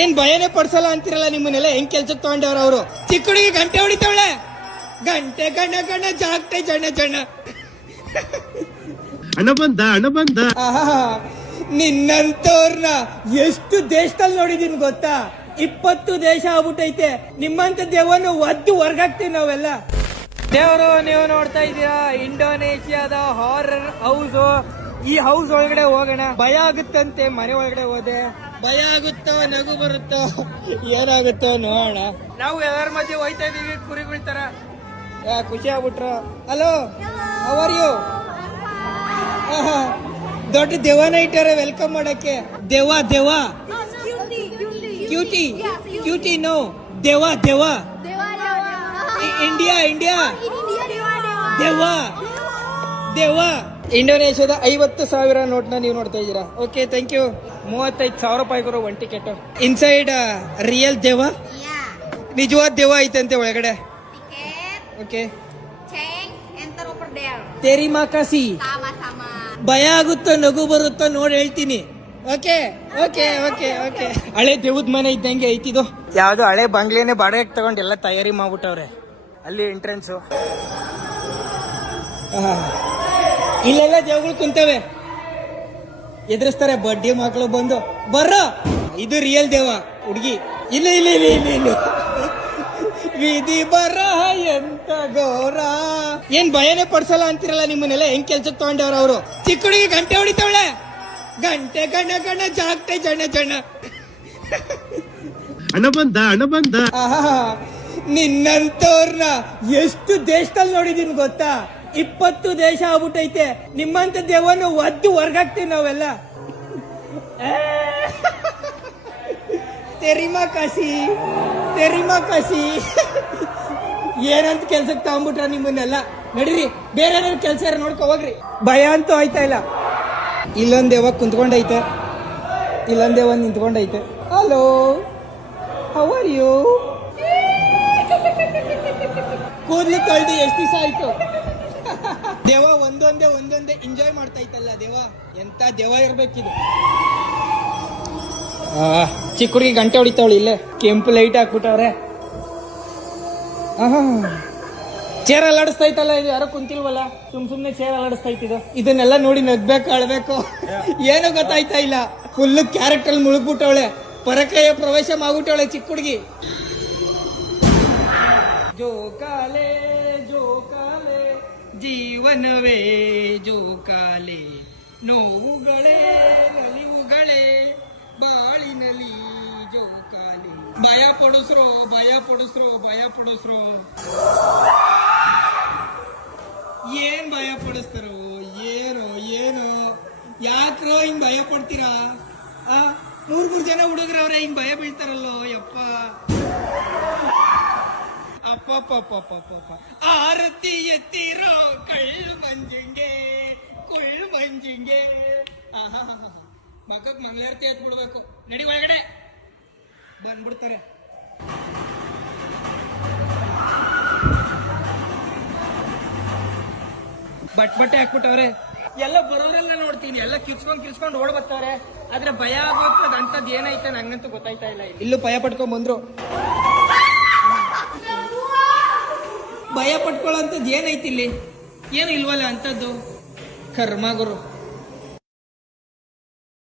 ಏನ್ ಭಯನೇ ಪಡ್ಸಲ್ಲ ಅಂತಿರಲ್ಲ, ನಿಮ್ಮನ್ನೆಲ್ಲ ಹೆಂಗ್ ಕೆಲ್ಸಕ್ಕೆ ತಗೊಂಡವ್ರ ಅವರು. ಚಿಕ್ಕ ಹುಡುಗಿ ಗಂಟೆ ಹೊಡಿತಾವಳೆ, ಗಂಟೆ ಗಣ್ಣ ಗಣ್ಣ ಜಾಗ್ಟೆ ಜಣ್ಣ ಜಣ್ಣ. ಹಣ ಬಂದ. ನಿನ್ನಂತವ್ರನ್ನ ಎಷ್ಟು ದೇಶದಲ್ಲಿ ನೋಡಿದೀನಿ ಗೊತ್ತಾ? 20 ದೇಶ ಆಗ್ಬಿಟ್ಟೈತೆ. ನಿಮ್ಮಂತ ದೇವನು ಒದ್ದು ಹೊರ್ಗಾಕ್ತಿವಿ ನಾವೆಲ್ಲ. ದೇವರು ನೀವು ನೋಡ್ತಾ ಇದ್ದೀರಾ ಇಂಡೋನೇಷಿಯಾದ ಹಾರರ್ ಹೌಸ್. ಈ ಹೌಸ್ ಒಳಗಡೆ ಹೋಗೋಣ. ಭಯ ಆಗುತ್ತಂತೆ ಮನೆ ಒಳಗಡೆ ಹೋದೆ. ಭಯ ಆಗುತ್ತೋ ನಗು ಬರುತ್ತೋ ಏನಾಗುತ್ತೋ ನೋಡೋಣ. ನಾವು ಎಲ್ಲರ ಮಧ್ಯೆ ಹೋಯ್ತಾ ಇದೀವಿ ಕುರಿಗಳ ತರ. ಖುಷಿ ಆಗ್ಬಿಟ್ರು. Hello, how are you? ದೊಡ್ಡ ದೆವ್ವನ ಇಟ್ಟಾರೆ ವೆಲ್ಕಮ್ ಮಾಡಕ್ಕೆ. ದೆವ್ವ ದೆವ್ವ ಕ್ಯೂಟಿ ಕ್ಯೂಟಿ ನೋ ದೆವ್ವ ದೆವ್ವ. ಇಂಡಿಯಾ ಇಂಡಿಯಾ ದೆವ್ವ ದೆವ್ವ. ಇಂಡೋನೇಷ್ಯಾದ 50,000 ನೋಟ್ನ ನೀವು ನೋಡ್ತಾ ಇದ್ದೀರಾ. Okay, thank you. 35,000 ರೂಪಾಯಿ ಕೊಡು ಒನ್ ಟಿಕೆಟ್. ಇನ್ಸೈಡ್ ರಿಯಲ್ ದೆವ್ವ, ನಿಜವಾದ ದೆವ್ವ ಐತಂತೆ ಒಳಗಡೆ. ಓಕೆ, ತೆರಿಮಾ ಕಾಸಿ. ಭಯ ಆಗುತ್ತೋ ನಗು ಬರುತ್ತೋ ನೋಡಿ ಹೇಳ್ತೀನಿ. Okay okay okay okay. ಹಳೆ ದೇವದ ಮನೆ ಇದ್ದಂಗೆ ಐತಿದು. ಯಾವ್ದು ಹಳೆ ಬಂಗ್ಲೆನೆ ಬಾಡಿಗೆ ತಗೊಂಡು ಎಲ್ಲ ತಯಾರಿ ಮಾಡ್ಬಿಟ್ಟವ್ರೆ. ಅಲ್ಲಿ ಎಂಟ್ರೆನ್ಸು. ಇಲ್ಲೆಲ್ಲ ದೇವ್ಗಳು ಕುಂತವೆ, ಎದುರಿಸ್ತಾರೆ ಬಡ್ಡಿ ಮಕ್ಕಳು ಬಂದು. ಬರ್ರೋ, ಇದು ರಿಯಲ್ ದೇವ ಹುಡುಗಿ. ಇಲ್ಲ ಇಲ್ಲ ಇಲ್ಲ ಇಲ್ಲ ಇಲ್ಲ ವಿಧಿ ಬರ ಎಂತ ಗೌರ. ಏನ್ ಭಯನೇ ಪಡ್ಸಲ್ಲ ಅಂತಿರಲ್ಲ, ನಿಮ್ಮನ್ನೆಲ್ಲ ಹೆಂಗ್ ಕೆಲ್ಸಕ್ಕೆ ತಗೊಂಡವ್ರ ಅವರು. ಚಿಕ್ಕ ಹುಡುಗಿ ಗಂಟೆ ಹೊಡಿತಾವಳೆ, ಗಂಟೆ ಗಣ್ಣ ಗಣ್ಣ ಜಾಗ್ಟೆ ಜಣ್ಣ ಜಣ್ಣ. ಹಣ ಬಂದ. ನಿನ್ನಂತವ್ರನ್ನ ಎಷ್ಟು ದೇಶದಲ್ಲಿ ನೋಡಿದೀನಿ ಗೊತ್ತಾ? 20 ದೇಶ ಆಗ್ಬಿಟ್ಟೈತೆ. ನಿಮ್ಮಂತ ದೇವನು ಒದ್ದು ಹೊರ್ಗಾಕ್ತಿವಿ ನಾವೆಲ್ಲ. ತೆರಿಮಾ ಕಾಸಿ ತೆರಿಮಾ ಕಾಸಿ. ಏನಂತ ಕೆಲ್ಸಕ್ಕೆ ತಗೊಂಡ್ಬಿಟ್ರ ನಿಮ್ಮನ್ನೆಲ್ಲ. ನಡೀರಿ, ಬೇರೆ ಏನಾದ್ರು ಕೆಲ್ಸ ನೋಡ್ಕೊ ಹೋಗ್ರಿ. ಭಯ ಅಂತೂ ಆಯ್ತಾ ಇಲ್ಲ. ಇಲ್ಲೊಂದ್ ದೇವ ಕುಂತ್ಕೊಂಡೈತೆ, ಇಲ್ಲೊಂದ್ ದೇವ ನಿಂತ್ಕೊಂಡೈತೆ. Hello, how are you? ಕೂದ್ಲು ತೊಳ್ದು ಎಷ್ಟು ದಿವಸ ಆಯ್ತು? ದೇವ ಒಂದೊಂದೇ ಎಂಜಾಯ್ ಮಾಡ್ತಾ ಇತ್ತಲ್ಲ ದೇವ. ಎಂತ ದೇವ ಇರ್ಬೇಕಿದು. ಚಿಕ್ಕ ಹುಡುಗಿ ಗಂಟೆ ಹೊಡಿತಾವಳಿ. ಇಲ್ಲೇ ಕೆಂಪು ಲೈಟ್ ಹಾಕ್ಬಿಟ್ಟವ್ರೆ. ಚೇರ್ ಅಲ್ಲಾಡಿಸ್ತಾ ಇತ್ತಲ್ಲ ಇದು. ಯಾರೋ ಕುಂತಿಲ್ವಲ್ಲ, ಸುಮ್ನೆ ಚೇರ್ ಅಲ್ಲಾಡಿಸ್ತಾ ಇತ್ತಿದು. ಇದನ್ನೆಲ್ಲ ನೋಡಿ ನಗ್ಬೇಕು ಅಳ್ಬೇಕು ಏನು ಗೊತ್ತಾಯ್ತಾ ಇಲ್ಲ. ಫುಲ್ ಕ್ಯಾರೆಕ್ಟರ್ ಅಲ್ಲಿ ಮುಳುಗ್ಬಿಟ್ಟವಳೆ, ಪರಕಾಯ ಪ್ರವೇಶ ಮಾಡ್ಬಿಟ್ಟವಳೆ ಚಿಕ್ಕ ಹುಡುಗಿ. ಜೋಕಾಲೆ ಜೋಕಾಲೆ ಜೀವನವೇ ಜೋಕಾಲೆ, ನೋವುಗಳೇ ನಲಿವುಗಳೇ ಬಾಳಿನಲಿ ಜೋಕಾಲಿ. ಭಯ ಪಡಿಸ್ರೋ ಭಯ ಪಡಿಸ್ರೋ ಭಯ ಪಡಿಸ್ರೋ. ಏನ್ ಭಯ ಪಡಿಸ್ತಾರೋ ಏನು ಏನು ಯಾಕ್ರೋ ಹಿಂಗ್ ಭಯ ಪಡ್ತೀರಾ? 3 ಜನ ಹುಡುಗರವ್ರೆ ಹಿಂಗ್ ಭಯ ಬೀಳ್ತಾರಲ್ಲೋ ಯಪ್ಪ. ಅಪ್ಪ ಆರತಿ ಎತ್ತಿರೋ ಕಳ್ಳು ಮಂಜಿಂಗೆ ಮಕ್ಕಕ್ ಮಂಗಳಾರತಿ ಎತ್ ಬಿಡ್ಬೇಕು. ನಡಿ ಒಳಗಡೆ ಬಂದ್ಬಿಡ್ತಾರೆ. ಬಟ್ಟೆ ಹಾಕ್ಬಿಟ್ಟವ್ರೆ. ಎಲ್ಲ ಬರೋರೆಲ್ಲ ನೋಡ್ತೀನಿ, ಎಲ್ಲ ಕಿರ್ಸ್ಕೊಂಡ್ ಓಡ್ ಬರ್ತಾವ್ರೆ. ಆದ್ರೆ ಭಯ ಆಗೋದ್ ಅಂತದ್ ಏನೈತೆ ನಂಗಂತೂ ಗೊತ್ತಾಯ್ತಾ ಇಲ್ಲ. ಇಲ್ಲೂ ಭಯ ಪಟ್ಕೊಂಡ್ ಬಂದ್ರು. ಭಯ ಪಟ್ಕೊಳ್ಳೋಂಥದ್ದು ಏನೈತಿ ಇಲ್ಲಿ? ಏನು ಇಲ್ವಲ್ಲ ಅಂತದ್ದು. ಕರ್ಮ ಗುರು.